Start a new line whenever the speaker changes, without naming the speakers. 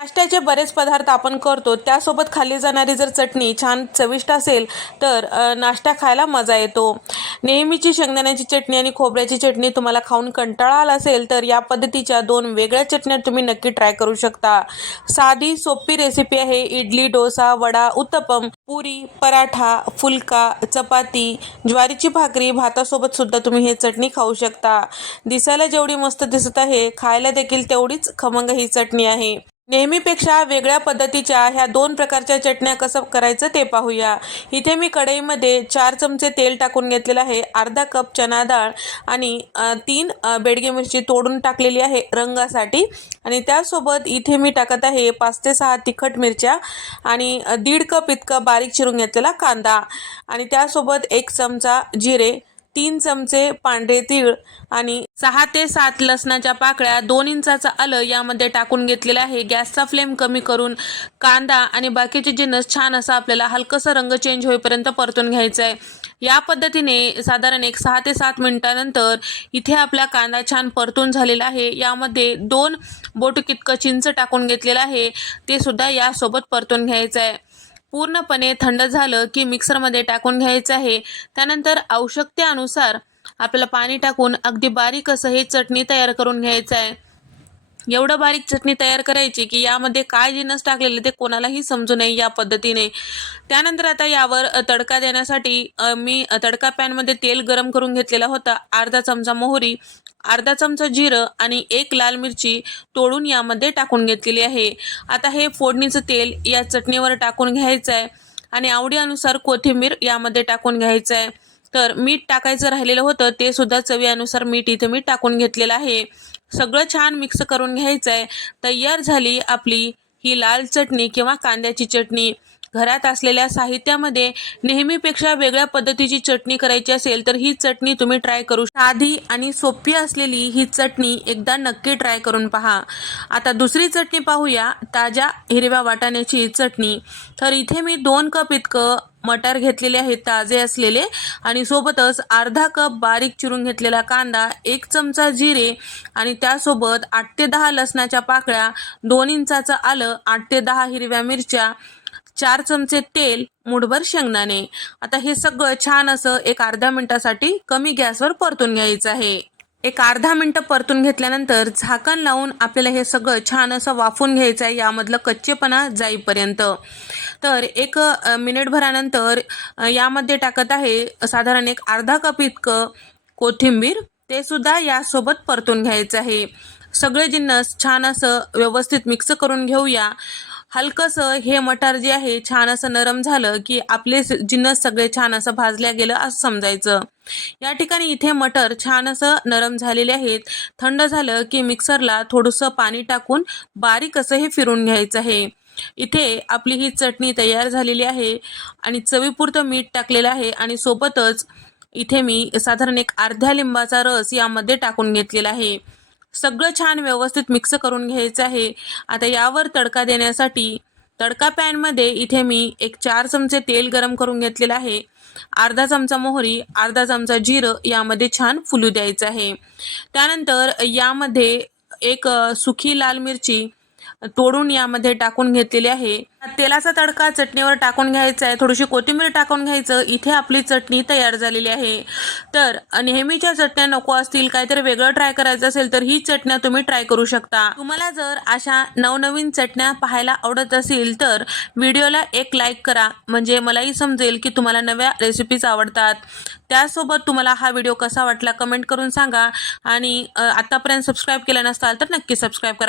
नाश्त्याचे बरेच पदार्थ आपण करतो त्यासोबत खाल्ली जाणारी जर चटणी छान चविष्ट असेल तर नाश्ता खायला मजा येतो. नेहमीची शेंगदाण्याची चटणी आणि खोबऱ्याची चटणी तुम्हाला खाऊन कंटाळा आला असेल तर या पद्धतीच्या दोन वेगळ्या चटण्या तुम्ही नक्की ट्राय करू शकता. साधी सोपी रेसिपी आहे इडली डोसा वडा उत्तपम पुरी पराठा फुलका चपाती ज्वारीची भाकरी भातासोबत सुद्धा तुम्ही हे चटणी खाऊ शकता. दिसायला जेवढी मस्त दिसत आहे खायला देखील तेवढीच खमंग ही चटणी आहे. नेहमीपेक्षा वेगळ्या पद्धतीच्या ह्या दोन प्रकारच्या चटण्या कसं करायचं ते पाहूया. इथे मी कढईमध्ये चार चमचे तेल टाकून घेतलेलं आहे अर्धा कप चना डाळ आणि तीन बेडगे बेडगी मिरची तोडून टाकलेली आहे रंगासाठी. आणि त्यासोबत इथे मी टाकत आहे पाच ते सहा तिखट मिरच्या आणि दीड कप इतका बारीक चिरून घेतलेला कांदा. आणि त्यासोबत एक चमचा जिरे तीन चमचे पांढरे तीळ आणि सहा ते सात लसणाच्या पाकळ्या दोन इंचाचं आलं यामध्ये टाकून घेतलेलं आहे. गॅसचा फ्लेम कमी करून कांदा आणि बाकीचे जिन्नस छान असं आपल्याला हलकंसं रंग चेंज होईपर्यंत परतून घ्यायचं आहे या पद्धतीने साधारण एक सहा ते सात मिनिटानंतर इथे आपला कांदा छान परतून झालेला आहे. यामध्ये दोन बोट कितकं चिंच टाकून घेतलेलं आहे. ते सुद्धा यासोबत परतून घ्यायचं आहे पूर्णपणे थंड झालं की मिक्सरमध्ये टाकून घ्यायचं आहे. त्यानंतर आवश्यकतेनुसार आपल्याला पाणी टाकून अगदी बारीक असं हे चटणी तयार करून घ्यायचं आहे. एवढं बारीक चटणी तयार करायची की यामध्ये काय जिनस टाकलेले ते कोणालाही समजू नये या पद्धतीने. त्यानंतर आता यावर तडका देण्यासाठी मी तडका पॅनमध्ये तेल गरम करून घेतलेला होता. अर्धा चमचा मोहरी अर्धा चमचा जिरं आणि एक लाल मिरची तोडून यामध्ये टाकून घेतलेली आहे. आता हे फोडणीचं तेल या चटणीवर टाकून घ्यायचं आहे आणि आवडीनुसार कोथिंबीर यामध्ये टाकून घ्यायचं आहे तर मीठ टाकायचं राहिलेलं होतं ते सुद्धा चवीनुसार मीठ इथे मी टाकून घेतलेलं आहे. सगळं छान मिक्स करून घ्यायचं आहे तयार झाली आपली ही लाल चटणी किंवा कांद्याची चटणी. घरात असलेल्या साहित्यामध्ये नेहमीपेक्षा वेगळ्या पद्धतीची चटणी करायची असेल तर ही चटणी तुम्ही ट्राय करू साधी आणि सोपी असलेली ही चटणी एकदा नक्की ट्राय करून पहा. आता दुसरी चटणी पाहूया. ताज्या हिरव्या वाटाण्याची चटणी. तर इथे मी दोन कप इतकं मटार घेतलेले आहेत ताजे असलेले. आणि सोबतच अर्धा कप बारीक चिरून घेतलेला कांदा एक चमचा जिरे आणि त्यासोबत आठ ते दहा लसणाच्या पाकळ्या दोन इंचाचं आलं आठ ते दहा हिरव्या मिरच्या चार चमचे तेल मुठभर शेंगदाणे. आता हे सगळं छान असं एक अर्ध्या मिनिटासाठी कमी गॅसवर परतून घ्यायचं आहे. एक अर्धा मिनटं परतून घेतल्यानंतर झाकण लावून आपल्याला हे सगळं छान असं वाफून घ्यायचं आहे यामधलं कच्चेपणा जाईपर्यंत. तर एक मिनिटभरानंतर यामध्ये टाकत आहे साधारण एक अर्धा कप इतकं कोथिंबीर. ते सुद्धा यासोबत परतून घ्यायचं आहे. सगळे जिन्नस छान असं व्यवस्थित मिक्स करून घेऊया. हलकंसं हे मटार जे आहे छान असं नरम झालं की आपले जिन्नस सगळे छान असं भाजल्या गेलं असं समजायचं. या ठिकाणी इथे मटर छान असं नरम झालेले आहेत. थंड झालं की मिक्सरला थोडंसं पाणी टाकून बारीक असं हे फिरून घ्यायचं आहे. इथे आपली ही चटणी तयार झालेली आहे आणि चवीपुरतं मीठ टाकलेलं आहे आणि सोबतच इथे मी साधारण एक अर्ध्या लिंबाचा रस यामध्ये टाकून घेतलेला आहे. सगळं छान व्यवस्थित मिक्स करून घ्यायचं आहे. आता यावर तडका देण्यासाठी तडका पॅनमध्ये इथे मी एक चार चमचे तेल गरम करून घेतलेलं आहे. अर्धा चमचा मोहरी अर्धा चमचा जिरं यामध्ये छान फुलू द्यायचं आहे. त्यानंतर यामध्ये एक सुखी लाल मिरची तोडून यामध्ये टाकून घेतलेली आहे. तेलाचा तडका चटणीवर टाकून घ्यायचा आहे. थोडीशी कोथिंबीर टाकून घ्यायचं. इथे आपली चटणी तयार झालेली आहे. तर नेहमीच्या चटण्या नको असतील काहीतरी वेगळं ट्राय करायचं असेल तर ही चटण्या तुम्ही ट्राय करू शकता. तुम्हाला जर अशा नवनवीन चटण्या पाहायला आवडत असेल तर व्हिडिओला एक लाईक करा. म्हणजे मलाही समजेल की तुम्हाला नव्या रेसिपीज आवडतात. त्यासोबत तुम्हाला हा व्हिडिओ कसा वाटला कमेंट करून सांगा. आणि आतापर्यंत सबस्क्राईब केला नसताल तर नक्की सबस्क्राईब करा.